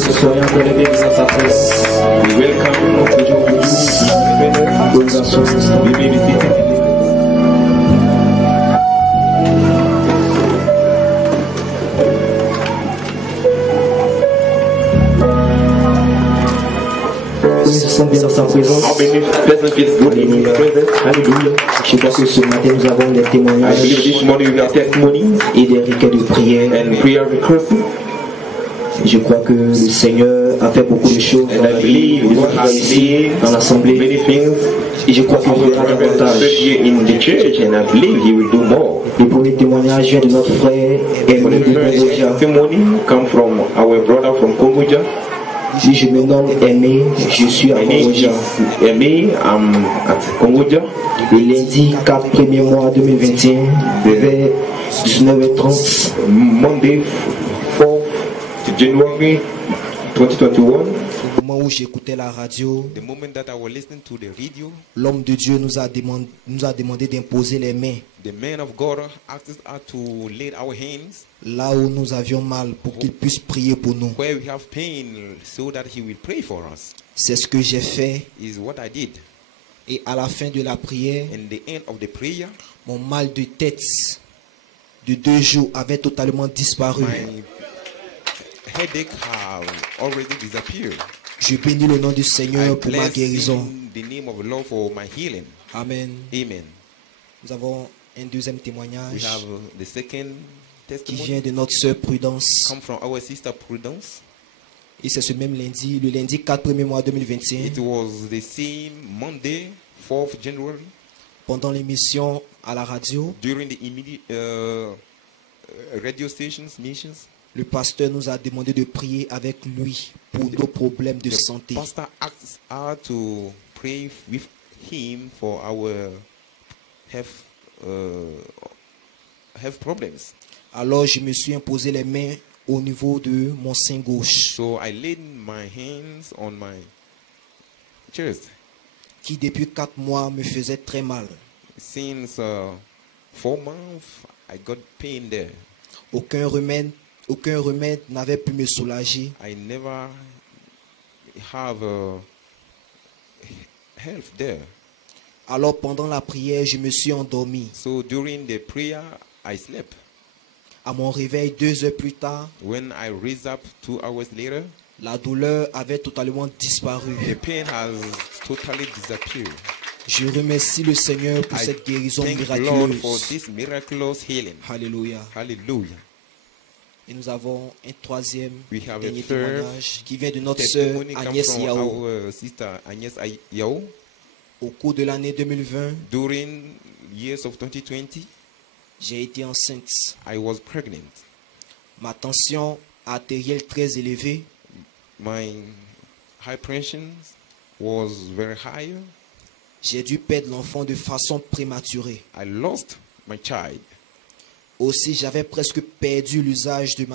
Soyons connectés de sa sagesse. Welcome aujourd'hui. Bien dans sa présence. Alléluia. Je crois que ce matin nous avons des témoignages et des requêtes de prière. Je crois que le Seigneur a fait beaucoup de choses dans l'assemblée. Et je crois qu'il fera davantage. Le premier témoignage vient de notre frère Aimé de Kongoja. Si je me nomme Aimé, je suis à Kongoja. Le lundi 4 1er mois 2021, vers 19h30, Monday 4 January 2021. Au moment où j'écoutais la radio, l'homme de Dieu nous a demandé d'imposer les mains. The man of God asked us to lay our hands là où nous avions mal pour qu'il puisse prier pour nous. where we have pain so that he will pray for us. C'est ce que j'ai fait. Is what I did. Et à la fin de la prière, In the end of the prayer, mon mal de tête de 2 jours avait totalement disparu. my headache have already disappeared. Je bénis le nom du Seigneur I pour ma bless guérison. the name of the Lord for my healing. Amen. Amen. Nous avons un deuxième We témoignage have the second qui vient testimony de notre sœur Prudence. come from our sister Prudence. Et c'est ce même lundi, le lundi 4 1er mois 2021, It was the same Monday, 4th January, pendant l'émission à la radio. during the immediate radio stations missions. Le pasteur nous a demandé de prier avec lui pour nos problèmes de The santé. pastor asked us to pray with him for our health problems. Alors je me suis imposé les mains au niveau de mon sein gauche, So I laid my hands on my chest. qui depuis 4 mois me faisait très mal. Since 4 months, I got pain there. Aucun remède n'avait pu me soulager. I never have health there. Alors pendant la prière, je me suis endormi. So during the prayer, I slept. À mon réveil 2 heures plus tard, When I raised up 2 hours later, la douleur avait totalement disparu. the pain has totally disappeared. Je remercie le Seigneur pour I cette guérison thank the Lord for miraculeuse. this miraculous healing. Alléluia. Hallelujah. Et nous avons un troisième We have dernier a third témoignage qui vient de notre sœur Testimony comes Agnès from Yao. our sister Agnes Yao. Au cours de l'année 2020, During years of 2020, j'ai été enceinte. I was pregnant. Ma tension artérielle très élevée, My hypertension was very high. j'ai dû perdre l'enfant de façon prématurée. I lost my child. Aussi, j'avais presque perdu l'usage de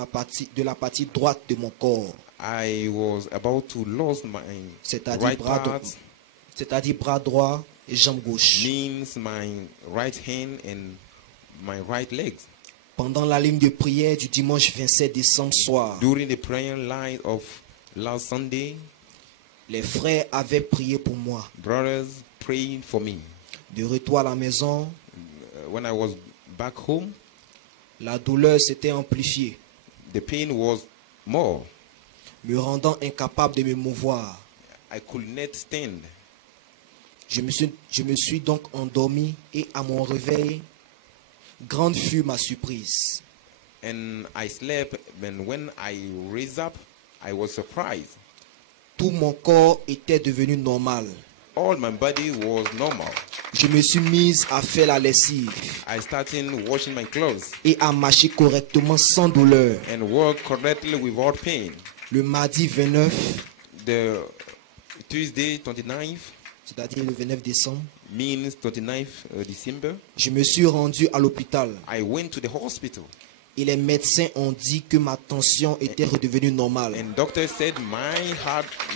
la partie droite de mon corps, I was about to lose my c'est-à-dire right bras droit et jambe gauche. means my right hand and my right legs. Pendant la ligne de prière du dimanche 27 décembre soir, During the prayer line of last Sunday, les frères avaient prié pour moi. brothers prayed for me. De retour à la maison, When I was back home, la douleur s'était amplifiée, the pain was more. me rendant incapable de me mouvoir. I could not stand. Je me suis donc endormi et à mon réveil, grande fut ma surprise. And I slept, and when I raised up, I was surprised. Tout mon corps était devenu normal. All my body was normal. Je me suis mise à faire la lessive I started washing my clothes et à marcher correctement sans douleur. and work correctly without pain. Le mardi 29, The Tuesday 29th c'est-à-dire le 29 décembre, means 29th December. je me suis rendu à l'hôpital I went to the hospital et les médecins ont dit que ma tension était redevenue normale. and doctor said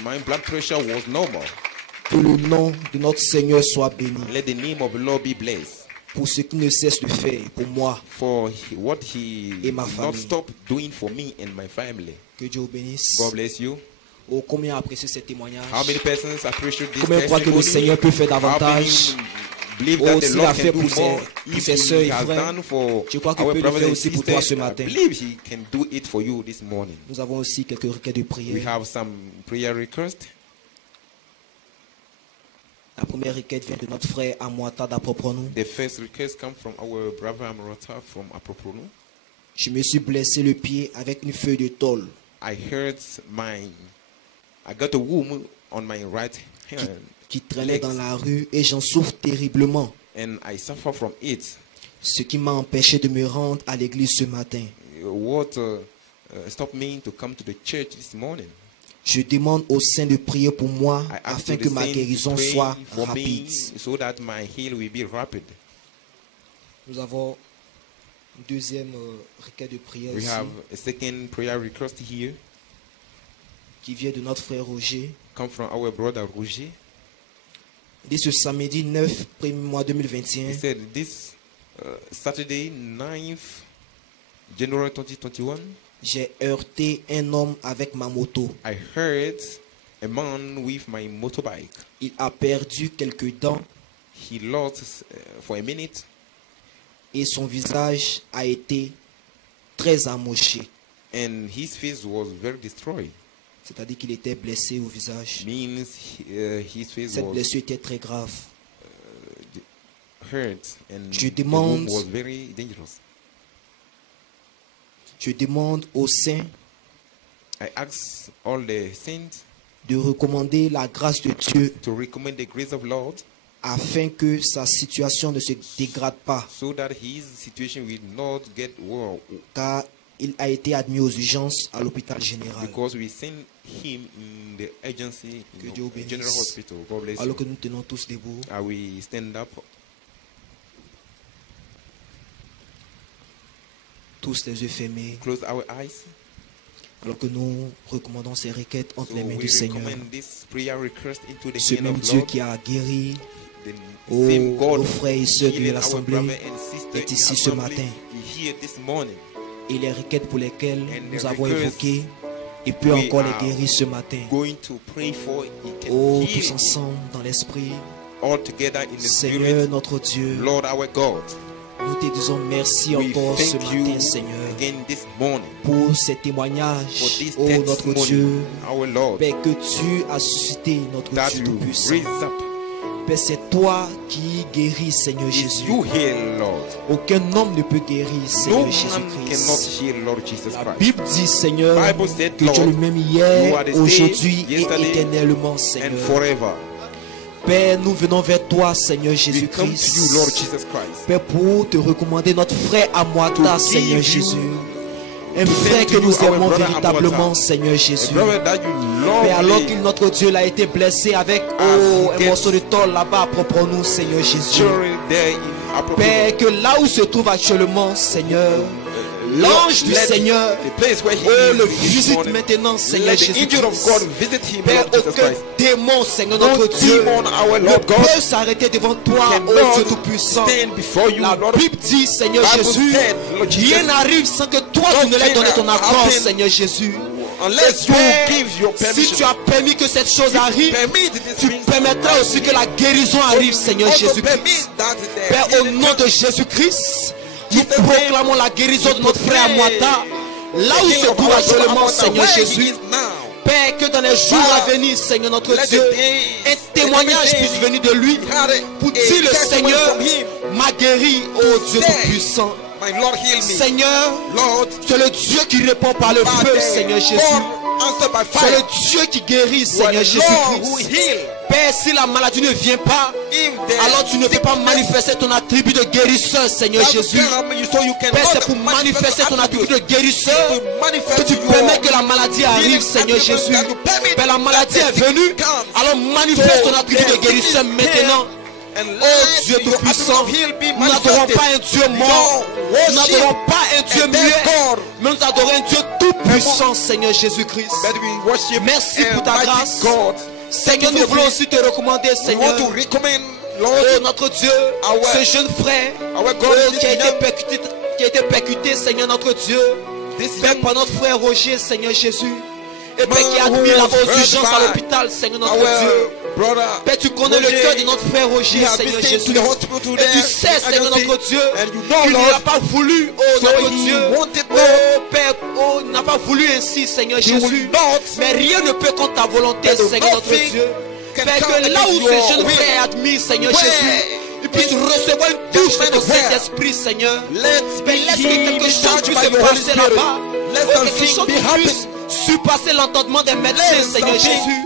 my blood pressure was normal. Que le nom de notre Seigneur soit béni. Let the name of the Lord be blessed. pour ce qu'il ne cesse de faire pour moi. for what he Et ma did not famille. stop doing for me and my family. Que Dieu vous bénisse. God bless you. Oh, combien apprécié ces témoignages. How many persons appreciate this Combien croient que le testimony? Seigneur peut faire How davantage? many believe Oh, that the s'il Lord a fait can do pour ses- more pour if ses he sœurs et has frères, done for je crois qu'il our peut le brothers faire and aussi pour toi ce sisters. I matin. believe he can do it for you this morning. Nous avons aussi quelques requêtes de We prière. have some prayer requests. La première requête vient de notre frère Amouata d'Apropronou. The first request comes from our brother Amrata from Aproprono. Je me suis blessé le pied avec une feuille de tôle I got a wound on my right hand qui traînait dans la rue et j'en souffre terriblement. and I suffer from it. Ce qui m'a empêché de me rendre à l'église ce matin. What stopped me to come to the church this morning? Je demande au Saint de prier pour moi I ask afin to que the ma saint guérison to pray soit for me rapide. so that my heal will be rapid. Nous avons une deuxième requête de prière We ici have a second prayer request here. qui vient de notre frère Roger. Come from our brother Roger. Il dit ce samedi 9 1er mois He 2021, said this Saturday 9th January 2021 j'ai heurté un homme avec ma moto. I heard a man with my motorbike. Il a perdu quelques dents He lost for a minute et son visage a été très amoché. and his face was very destroyed. C'est-à-dire qu'il était blessé au visage. Means his face Cette was blessure était très grave. hurt and Je the demande- wound was very dangerous. Je demande aux saints I ask all the saints de recommander la grâce de Dieu to recommend the grace of Lord afin que sa situation ne se dégrade pas, so that his situation will not get worse, car il a été admis aux urgences à l'hôpital général. because we send him in the agency, Que Dieu vous bénisse. general hospital. God bless Alors you. que nous tenons tous debout, We stand up, tous les yeux fermés, close our eyes. alors que nous recommandons ces requêtes entre So les mains we du Seigneur. recommend this prayer request into the Ce hand même of Dieu Lord. qui a guéri The Oh, same God nos frères et sœurs de healing our l'Assemblée brother and sister est in ici ce assembly, matin. is here this morning. et les requêtes pour lesquelles And nous the avons requests évoquées, il peut we encore les are guérir ce matin. Going to pray for He can Oh, heal tous ensemble dans l'esprit, all together in the Seigneur spirit. notre Dieu, Lord our God, nous te disons merci we encore ce thank you matin, Seigneur, again this morning pour ces for témoignages. this Oh, notre testimony, Dieu, our Lord, Père, que tu as suscité notre that Dieu you tout-puissant. raise up. Père, c'est toi qui guéris, Seigneur It's Jésus. you heal, Lord. Aucun homme ne peut guérir, No Seigneur man Jésus-Christ. cannot heal, Lord Jesus La Christ. Bible dit, Seigneur, Bible said, que tu es Lord, le même you hier, are the aujourd'hui same et yesterday éternellement, And Seigneur. forever. Père, nous venons vers toi, Seigneur We come to you, Lord Jésus-Christ. Jesus Christ. Père, pour te recommander notre frère Amouata, To Seigneur give you- Jésus. Un frère to que nous you, our aimons brother véritablement, Amouata. Seigneur A Jésus. brother that you love Père, alors me. que notre Dieu l'a été blessé avec As un he morceau de gets- tôle là-bas, approprions-nous, Seigneur Jésus. Surely there in appropriate- Père, que là où se trouve actuellement, Seigneur, l'ange du Let Seigneur, the place where he oh, is le this visite morning, maintenant, Seigneur let the angel of God Jésus-Christ. visit him, Père, Lord Jesus aucun Christ. démon, Seigneur, No notre Dieu, demon, our ne Lord God, peut s'arrêter devant toi, oh cannot Dieu Tout-Puissant. stand before you, La Lord. Bible dit, Seigneur Bible Jésus, said, Lord Jesus, rien n'arrive sans que toi tu ne l'aies donné ton accord, happen Seigneur Jésus. Unless you Père, give your si permission, tu as permis que cette chose arrive, permit this tu thing, permettras aussi que la guérison arrive, Seigneur also Jésus-Christ. permit that the Père, au healing nom de comes. Jésus-Christ, nous proclamons la guérison de notre frère Amouata, là où se trouve actuellement, Seigneur Jésus. Père, que dans les jours à venir, Seigneur notre Dieu, un témoignage puisse venir de lui pour dire le Seigneur m'a guéri, oh Dieu Tout-Puissant. My Lord, heal me. Seigneur, Lord, tu es le Dieu qui répond par le feu, Seigneur Jésus. answer by Tu es le fire. Dieu qui guérit, You are Seigneur the Lord who Jésus-Christ. heal. Père, si la maladie ne vient pas, If there alors tu ne peux pas manifester ton attribut de guérisseur, Seigneur Jésus. Père, c'est pour manifester ton attribut de guérisseur que tu permets que la maladie arrive, Seigneur Jésus. Père, la maladie est venue, alors manifeste ton attribut de guérisseur maintenant. Oh Dieu Tout-Puissant, nous n'adorons pas un Dieu mort, nous n'adorons pas un Dieu muet, mais nous adorons un Dieu Tout-Puissant, Seigneur Jésus-Christ. Merci pour ta grâce. Seigneur, nous voulons aussi te recommander, Seigneur, Lord, oh notre Dieu, ce jeune frère qui a été percuté, Seigneur notre Dieu, Père, par notre frère Roger, Seigneur Jésus. Et Père, qui a admis la aux urgences à l'hôpital, Seigneur notre Dieu. Père, tu connais le cœur de notre frère Roger, Seigneur Jésus. Et tu sais, Seigneur notre Dieu, qu'il n'a pas voulu, oh notre Dieu. Oh Père, oh, il n'a pas voulu ainsi, Seigneur Jésus. Mais rien ne peut contre ta volonté, Seigneur notre Dieu. Père, que là où ce jeune frère est admis, Seigneur Jésus, il puisse recevoir une touche de ton Saint-Esprit, Seigneur. Père, laisse que quelque chose puisse se passer là-bas. Quelque chose puisse surpasser l'entendement des médecins, Seigneur Jésus.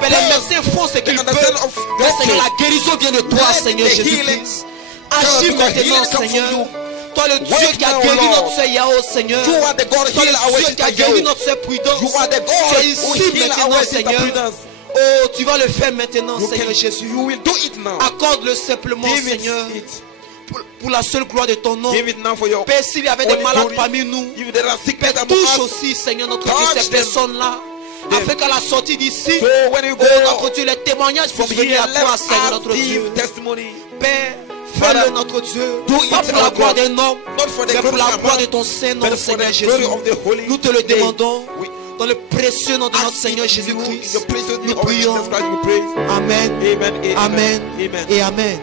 Père, les médecins font ce qu'ils peuvent. Mais Seigneur, la guérison vient de toi, Seigneur Jésus-Christ. Agis maintenant, Seigneur. Toi le Dieu qui a guéri notre sœur Yao, Seigneur. Toi le Dieu qui a guéri notre sœur Prudence. Tu es ici maintenant, Seigneur. Oh, tu vas le faire maintenant, Seigneur Jésus. Accorde-le simplement, Seigneur. Pour la seule gloire de ton nom. Père, s'il y avait des malades parmi nous, Père, touche aussi, Seigneur, notre Dieu, ces personnes-là. Afin qu'à la sortie d'ici, oh notre Dieu, les témoignages puissent venir à toi, Seigneur, notre Dieu. Père, fais-le, notre Dieu. Pas pour la gloire d'un homme, mais pour la gloire de ton Saint-Nom, Seigneur Jésus. Nous te le demandons. Dans le précieux nom de notre Seigneur Jésus-Christ, nous prions. Amen. Amen. Et Amen.